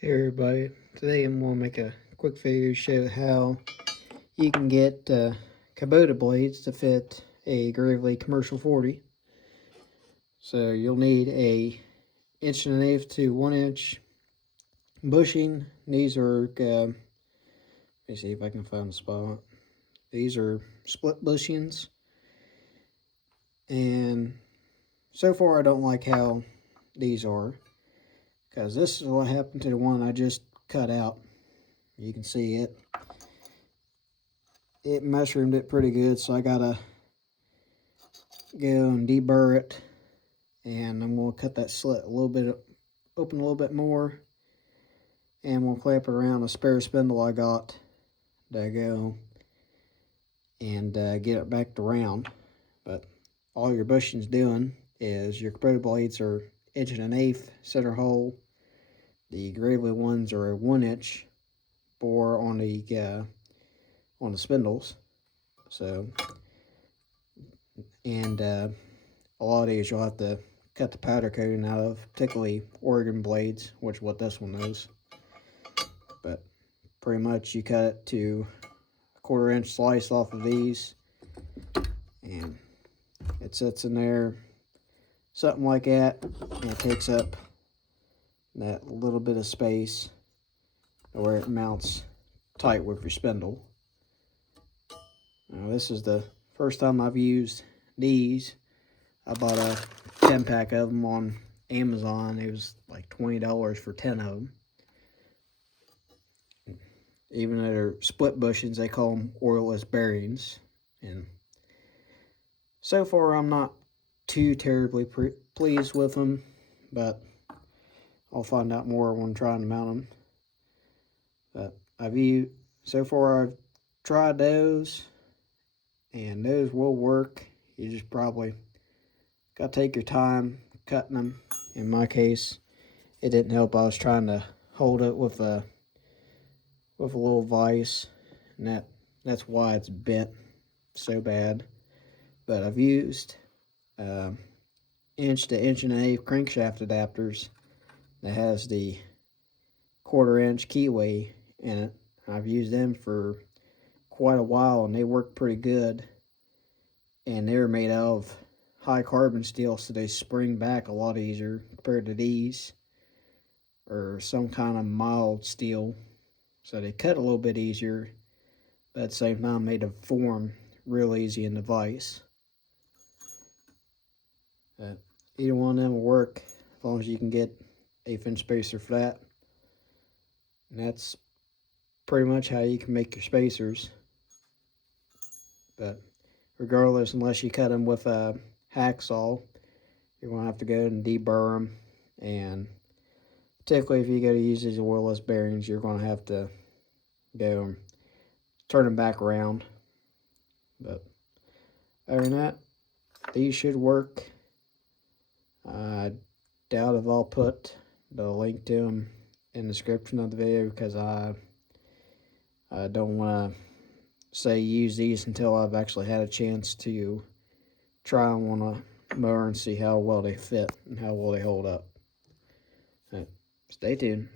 Hey everybody, today I'm going to make a quick video to show how you can get Kubota blades to fit a Gravely Commercial 40. So you'll need a 1.5 to 1 inch bushing. These are, let me see if I can find a spot. These are split bushings, and so far I don't like how these are, because this is what happened to the one I just cut out. You can see it mushroomed it pretty good, so I gotta go and deburr it, and I'm going to cut that slit a little bit open a little bit more, and we'll clamp it around a spare spindle I got to go and get it back to round. But all your bushing's doing is your Kubota blades are 1.1/8 center hole. The Gravely ones are a 1 inch bore on the spindles. So, and a lot of these you'll have to cut the powder coating out of, particularly Oregon blades, which is what this one is. But pretty much you cut it to a 1/4 inch slice off of these, and it sits in there something like that, and it takes up that little bit of space where it mounts tight with your spindle. Now this is the first time I've used these. I bought a 10-pack of them on Amazon. It was like $20 for 10 of them. Even though they're split bushings, they call them oilless bearings. And so far, I'm not too terribly pleased with them, but I'll find out more when trying to mount them. But so far I've tried those, and those will work. You just probably got to take your time cutting them. In my case, it didn't help. I was trying to hold it with a little vise, and that's why it's bent so bad. But I've used 1 to 1.1/8 crankshaft adapters that has the 1/4 inch keyway in it. I've used them for quite a while, and they work pretty good. And they're made out of high carbon steel, so they spring back a lot easier compared to these, or some kind of mild steel. So they cut a little bit easier, but at the same time they deform real easy in the vise. But either one of them will work as long as you can get 1/8 inch spacer for that. And that's pretty much how you can make your spacers. But regardless, unless you cut them with a hacksaw, you're going to have to go and deburr them. And particularly if you go to use these oilless bearings, you're going to have to go and turn them back around. But other than that, these should work. I doubt if I'll put the link to them in the description of the video, because I don't want to say use these until I've actually had a chance to try them on a mower and see how well they fit and how well they hold up. But stay tuned.